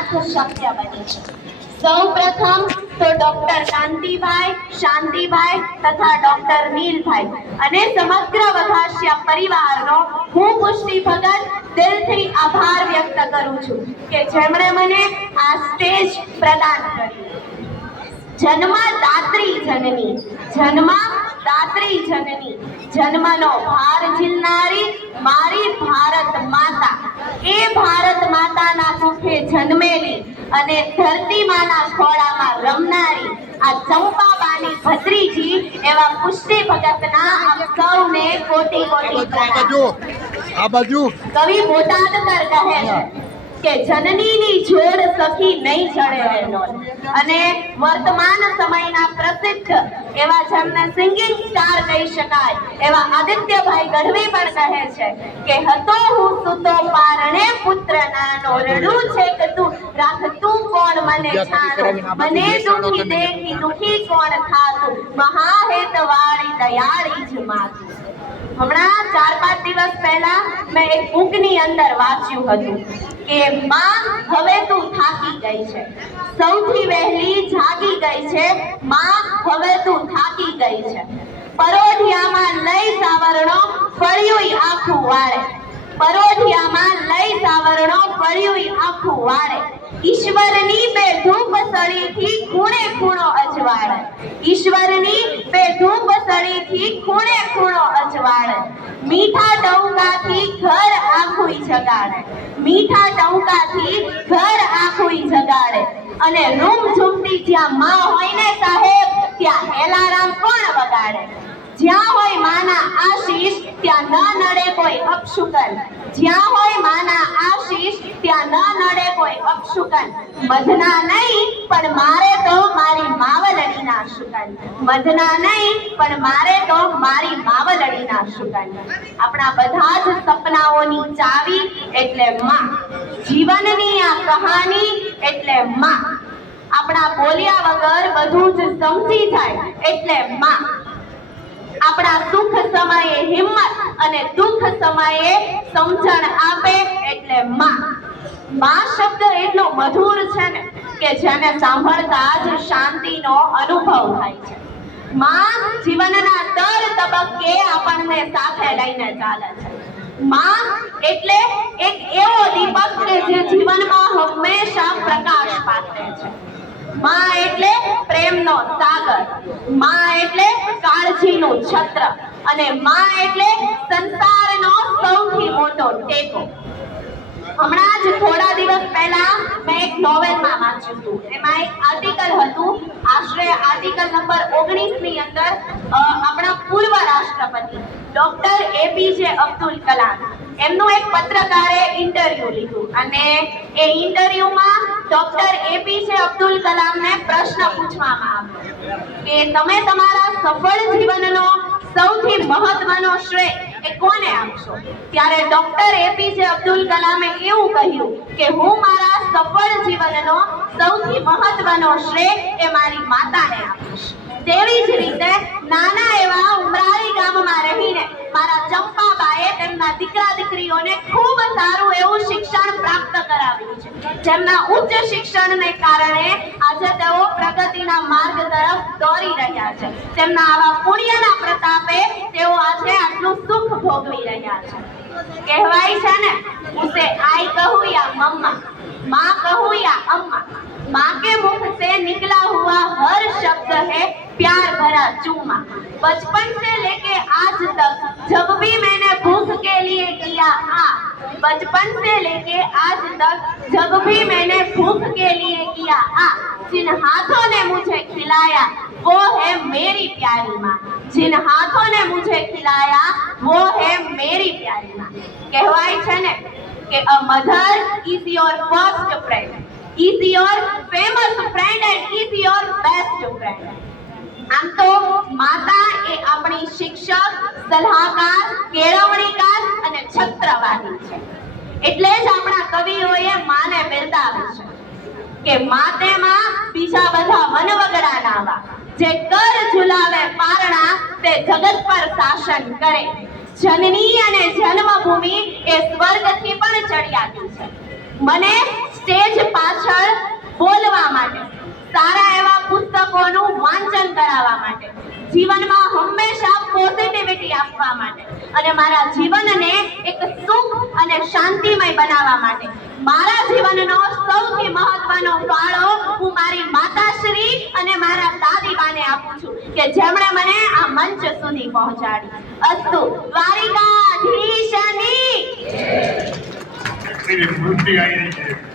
વાત શક્ય બની છે। સૌપ્રથમ તો ડોક્ટર કાંતિભાઈ, શાંતિભાઈ તથા ડોક્ટર નીલભાઈ અને સમગ્ર વઘાસિયા પરિવારનો હું પુષ્ટિ ભગત દિલથી આભાર વ્યક્ત કરું છું કે જેમણે મને આ સ્ટેજ પ્રદાન કર્યું। જન્મદાત્રી જનની, જન્મદાત્રી જનની, જન્મનો ભાર ઝીલનારી મારી ભારત માતા, એ ભારત માતાના કુખે જન્મેલી અને ધરતી માના ખોળામાં રમનારી આ ચંપાબાની ભત્રીજી એવા પુષ્ટિ ભગતના આપ સૌને કોટી કોટી પ્રણામ। આ બાજુ કવિ બોટાદકર કહે છે કે જનનીની જોડ સખી નહીં ચડે એનો, અને વર્તમાન સમયના પ્રસિદ્ધ એવા જેમને સિંગિંગ સ્ટાર કહી શકાય એવા આદિત્યભાઈ ગઢવી પણ કહે છે કે હતો હું સુતો પારણે પુત્ર નાનો, રડું છે કે તું રાખ તું કોણ મને છાનો, મને દુખી દેખી દુખી કોણ થાતું, મહાહેત વાળી દયાળી જ માતું। હમણાં 4-5 દિવસ પહેલા મેં એક બુકની અંદર વાંચ્યું હતું કે માં હવે તું થાકી ગઈ છે, સૌથી વહેલી જાગી ગઈ છે, માં હવે તું થાકી ગઈ છે, પરોઢિયામાં લઈ સાવરણો ફળિયું આખું વાળે, પરોઢિયામાં લઈ સાવરણો ફળિયું આખું વાળે, ઈશ્વરની બે ધૂપ સળીથી ખૂણે ખૂણો અજવાળે, ઈશ્વરની બે ધૂપ સળીથી ખૂણે ખૂણો અજવાળે, મીઠા ટહુકાથી ઘર આખું જગાડે, મીઠા ટહુકાથી ઘર આખું જગાડે, અને રૂમ ઝૂમતી જ્યાં માં હોય ને સાહેબ ત્યાં એલારામ કોણ વગાડે, જ્યાં હોય માના આશીષ ત્યાં ન નડે કોઈ અપશુકન, જ્યાં હોય માના આશીષ ત્યાં ન નડે કોઈ અપશુકન, મધના નહીં પણ મારે તો મારી માવલડીના શુકન, મધના નહીં પણ મારે તો મારી માવલડીના શુકન। આપણા બધા જ સપનાઓની ચાવી એટલે માં, જીવનની આ કહાની એટલે માં, આપણા બોલ્યા વગર બધું જ સમજી જાય એટલે માં, આપણા સુખ સમયે હિંમત અને દુઃખ સમયે સમજણ આપે એટલે માં। માં શબ્દ એટલો મધુર છે ને કે જેને સાંભળતા જ શાંતિનો અનુભવ થાય છે। માં જીવનના દર તબક્કે આપણને સાથે લઈને ચાલે છે। માં એટલે એક એવો દીપક કે જે જીવનમાં હંમેશા પ્રકાશ પાથરે છે। માં એટલે પ્રેમનો સાગર, માં એટલે કાળજીનું છત્ર, અને માં એટલે સંસારનો સૌથી મોટો ટેકો। હમણાં જ થોડા દિવસ પહેલા મેં એક નોવેલમાં વાંચ્યું હતું, એમાં એક આર્ટિકલ હતું, આશરે આર્ટિકલ નંબર 19 ની અંદર આપણા પૂર્વ રાષ્ટ્રપતિ ડોક્ટર એપીજે અબ્દુલ કલામ એમનું એક પત્રકારે ઇન્ટરવ્યુ લીધું, અને એ ઇન્ટરવ્યુમાં ડોક્ટર એપીજે અબ્દુલ કલામને પ્રશ્ન પૂછવામાં આવ્યો કે તમે તમારા સફળ જીવનનો સૌથી મહત્વનો શ્રેય એ કોને આપશો? ત્યારે ડોક્ટર એપીજે અબ્દુલ કલામે એવું કહ્યું કે હું મારા સફળ જીવનનો સૌથી મહત્વનો શ્રેય એ મારી માતાને આપીશ। તેવી જ રીતે નાના એવા ઉમરાળી ગામમાં રહીને મારા ચંપાબાએ તેમના દીકરા દીકરીઓને ખૂબ સારું એવું શિક્ષણ પ્રાપ્ત કરાવ્યું છે, જેમના ઉચ્ચ શિક્ષણને કારણે આજે તેઓ પ્રગતિના માર્ગ તરફ દોરી રહ્યા છે। તેમના આવા પુણ્યના પ્રતાપે તેઓ આજે આટલું સુખ ભોગવી રહ્યા છે। કહેવાય છે ને, ઉસે આઈ કહું યા મમ્મા, माँ कहूँ या अम्मा, माँ के मुख से निकला हुआ हर शब्द है प्यार भरा चूमा। बचपन से लेके आज तक जब भी मैंने भूख के लिए किया बचपन से लेके आज तक जब भी मैंने भूख के लिए किया जिन हाथों ने मुझे खिलाया वो है मेरी प्यारी माँ, जिन हाथों ने मुझे खिलाया वो है मेरी प्यारी माँ। कहवाय छे ने કે a mother is your first friend, is your famous friend and is your best friend। આમ તો માતા એ આપણી શિક્ષક, સલાહકાર, કેળવણીકાર અને છત્રવાદી છે। એટલે જ આપણા કવિઓએ માને બિરદાવી છે કે માતે માં બીજા બધા વનવગડા નાવા, જે કર ઝુલાવે પારણા તે જગત પર શાસન કરે। जननी અને જન્મભૂમિ એ સ્વર્ગથી પણ ચડિયાતી છે। મને સ્ટેજ પાછળ જીવનમાં હંમેશા પોઝિટિવિટી આપવા માટે અને મારા જીવનને એક સુખ અને શાંતિમય બનાવવા માટે મારા જીવનનો સૌથી મહત્વનો ફાળો હું મારી માતાશ્રી અને મારા દાદીબાને આપું છું કે જેમણે મને આ મંચ સુધી પહોંચાડી. અસ્તુ દ્વારિકાધીશની મૂર્તિ આવી રહી છે.